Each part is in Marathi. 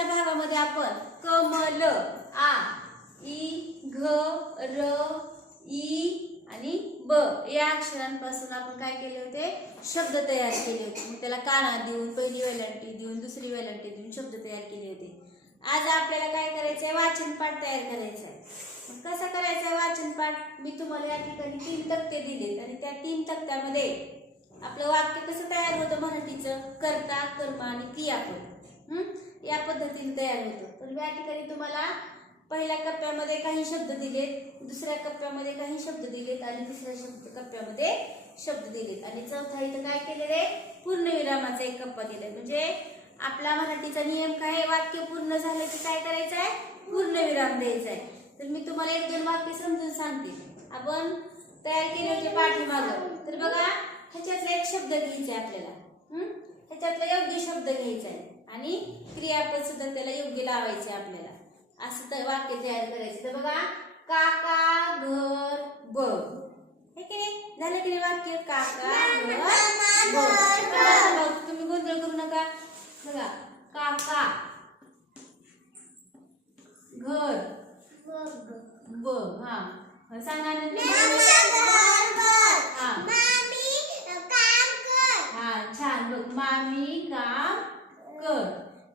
खालच्या भागामध्ये आपण कमल आ ई घ र ई आणि ब या अक्षरांपासून आपण काय केले होते? शब्द तयार केले होते. मग त्याला काना देऊन पहिली वेलांटी देऊन दुसरी वेलांटी देऊन शब्द तयार केले होते. आज आपल्याला काय करायचंय? वाचन पाठ तयार करायचा आहे कसं कसा करायचा आहे वाचन पाठ मी तुम्हाला या ठिकाणी तीन तक्ते दिलेत आणि त्या तीन तक्त्यामध्ये आपलं वाक्य कसं तयार होतं मराठीचं? कर्ता कर्म आणि क्रियापद. या पद्धतीने तयार होतं. तर या ठिकाणी तुम्हाला पहिल्या कप्प्यामध्ये काही शब्द दिलेत दुसऱ्या कप्प्यामध्ये काही शब्द दिलेत आणि तिसऱ्या शब्द कप्प्यामध्ये शब्द दिलेत. आणि चौथा इथं काय केलेलं आहे? पूर्णविरामाचा एक कप्पा दिलाय म्हणजे आपला मराठीचा नियम काय वाक्य पूर्ण झालं की काय करायचं आहे? पूर्णविराम द्यायचा आहे. तर मी तुम्हाला एक दोन वाक्य समजून सांगते. आपण तयार केले होते पाठीमागं. तर बघा ह्याच्यातला एक शब्द घ्यायचा आहे आपल्याला. ह्याच्यातला योग्य शब्द घ्यायचा आहे. आणि क्रियापद सुद्धा त्याला योग्य लावायचे आपल्याला. असं तर वाक्य तयार करायचं. तर बघा काका घर ब हे की नाही? झालं की वाक्य? काका घर तुम्ही गोंधळ करू नका. बघा काका घर ब हा. सांगा ना. हा. हा छान. बघ मामी काम कर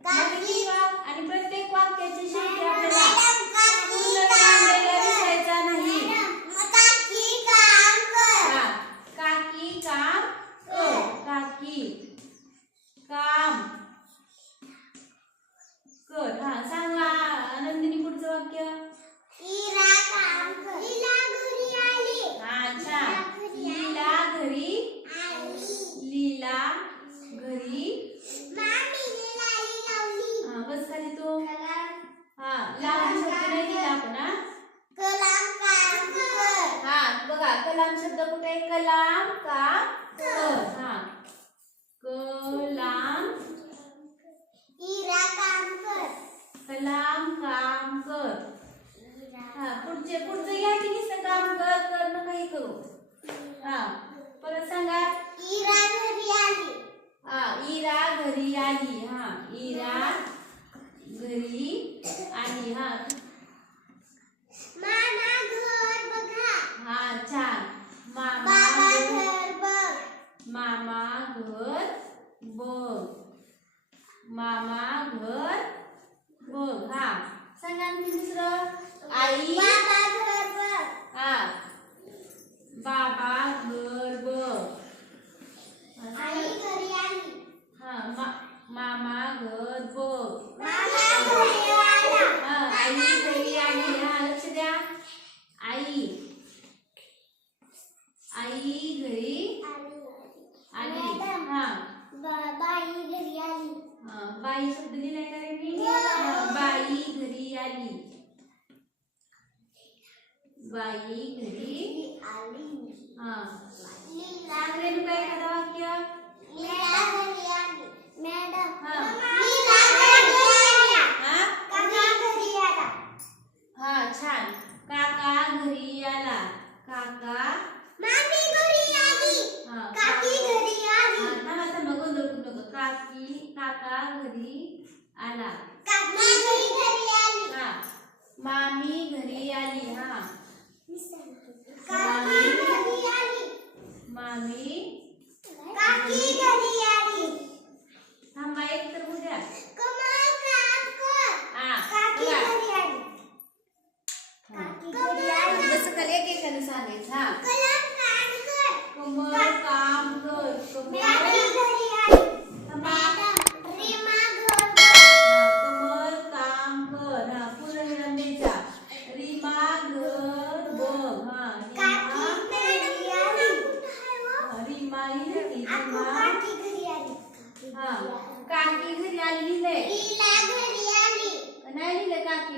काकी. आणि प्रत्येक वाक्याची शेवटी आपल्याला पूर्ण विराम द्यायला विसरायचा नाही हा काकी काम कर काकी काम कर हा सांगा आनंदिनी पुढचं वाक्य हा छान लीला घरी लीला घरी हा बस खाली तो हा लावून शब्द नाही दिला आपण हा हा बघा कलाम शब्द कुठे आहे कलाम का कर हा कलाम कलाम काम कर. हा पुढचे पुढचं या की नुसतं काम कर कर नका हे करू हा परत सांगा. हा इरा घरी आली. हा इरा घरी आली. हा हा छान मामा घर मामा घर बघ मामा घर बघ हा सांगा आणखी दुसरं आई हा बाबा घर बघ हा, सांगा. हा मा, मामा घर बघ हा आई घरी आली हा लक्ष द्या आई आई घरी आली हा बाई घरी आली हा, बाई शब्द लिहिलाय का रे मी हा, बाई घरी आली बाई घरी आली हा लीला सांग रेणुका एखादा वाक्य लीला घरी आली मॅडम हा. लीला घरी आली हा काका घरी आला हा छान काका घरी आला काका मामी घरी आली हा काकी घरी आली हा, थांबा थांबा गोंधळ करू नको काकी काका घरी आला काकी घरी घरी आली हा मामी घरी आली हा काकी घरी आली मामी काकी घरी आली थांबा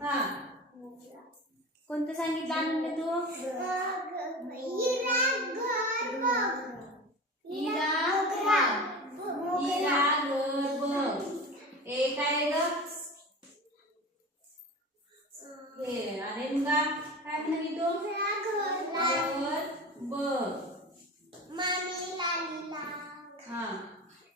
हा. कोणतं सांगितलं आणून तू? इरा इरा हा घर बघ काय ग हे अरे मुगा. काय म्हणाली तू? घर बघ. मामी लालीला हा.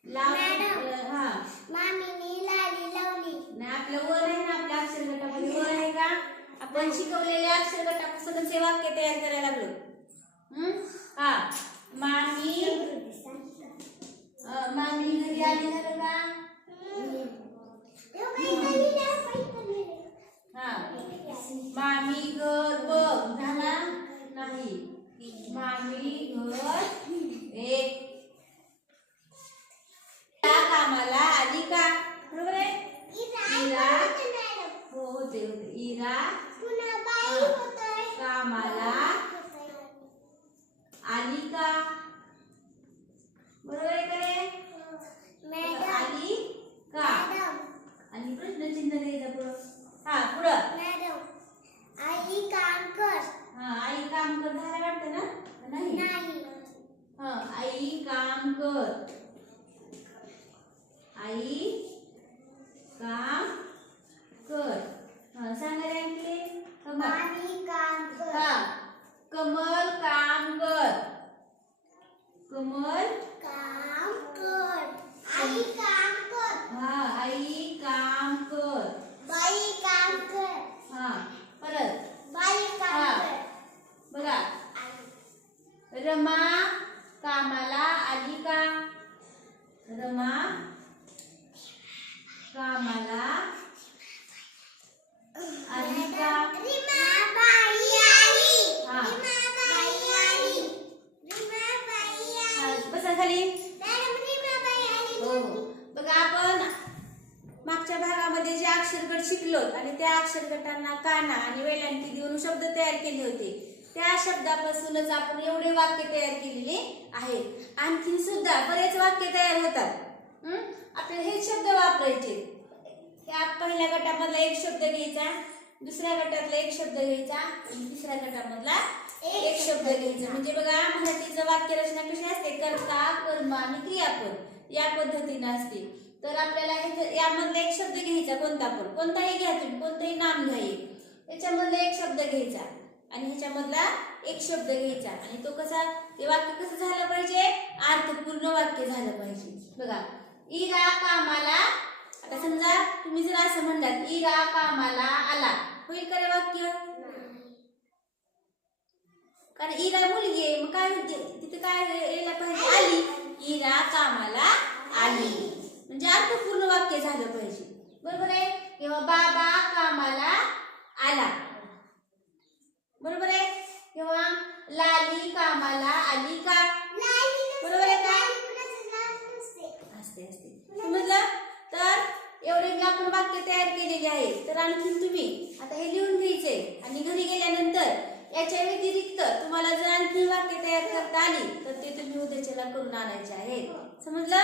लाव. मॅडम. मामीने लाली लावली. नाही आपलं वर आहे ना आपल्या अक्षर गटामध्ये वर आहे का? आपण शिकवलेल्या अक्षर गटापासूनच हे वाक्य तयार करायला लागलो? हा? मामी. मामी घरी आली झालं का हा. मामी घर बघ. झाला? नाही. मामी घर एक त्या कामाला आली का बरोबर आहे हो होते होते इरा कामाला आली का बरोबर आहे का रे आली का आणि प्रश्नचिन्ह द्यायचं पुढं हा पुढं आई काम कर हा आई काम कर झालं वाटतं ना नाही नाही हा आई काम कर आई काम कर हा सांगा रे आणखी कमल मामी काम कर हा कमल काम कर कमल काम कर आई काम कर हा आई काम कर बाई काम कर हा परत बाई काम हा. कर बघा रमा कामाला आली का रमा कामाला आली का रीमा बाई आली हा. रीमा बाई आली रीमा बाई हा, आली बसा खाली मॅडम रीमा बाई आली हो बघा आपण मागच्या भागामध्ये जे अक्षर गट शिकलो आणि त्या गटांना काना आणि वेलांटी देऊन शब्द तयार केले होते. त्या शब्दापासूनच आपण एवढे वाक्य तयार केलेले आहेत. आणखीन सुद्धा बरेच वाक्य तयार होतात? आपल्याला हे शब्द वापरायचे पहिल्या गटामधला एक शब्द घ्यायचा दुसऱ्या गटातला एक शब्द घ्यायचा आणि तिसऱ्या गटामधला एक शब्द घ्यायचा. म्हणजे बघा मराठीचं वाक्य रचना कशी असते? कर्ता कर्म आणि क्रियापद या पद्धतीने असते. तर आपल्याला हे यामधला एक शब्द घ्यायचा कोणता पण. कोणताही घ्या तुम्ही कोणतंही नाम घ्या एक. याच्यामधला एक शब्द घ्यायचा आणि ह्याच्यामधला एक शब्द घ्यायचा. आणि तो कसा ते वाक्य कसं झालं पाहिजे? अर्थपूर्ण वाक्य झालं पाहिजे. बघा. इरा कामाला आता समजा तुम्ही जर असं म्हणलात इरा कामाला आला. होईल का रे वाक्य कारण इरा मुलगी आहे मग काय म्हणते तिथे काय यायला पाहिजे आली इरा कामाला आली म्हणजे अर्थपूर्ण वाक्य झालं पाहिजे बरोबर आहे किंवा बाबा कामाला आला बरोबर आहे किंवा लाली कामाला आली का बरोबर आहे का असते असते समजलं तर एवढे मी आपण वाक्य तयार केलेले आहे तर आणखीन तुम्ही? आता हे लिहून घ्यायचे. आणि घरी गेल्यानंतर याच्या व्यतिरिक्त तुम्हाला जर आणखी वाक्य तयार करता आली तर ते तुम्ही उद्याच्याला करून आणायचे आहेत. समजलं?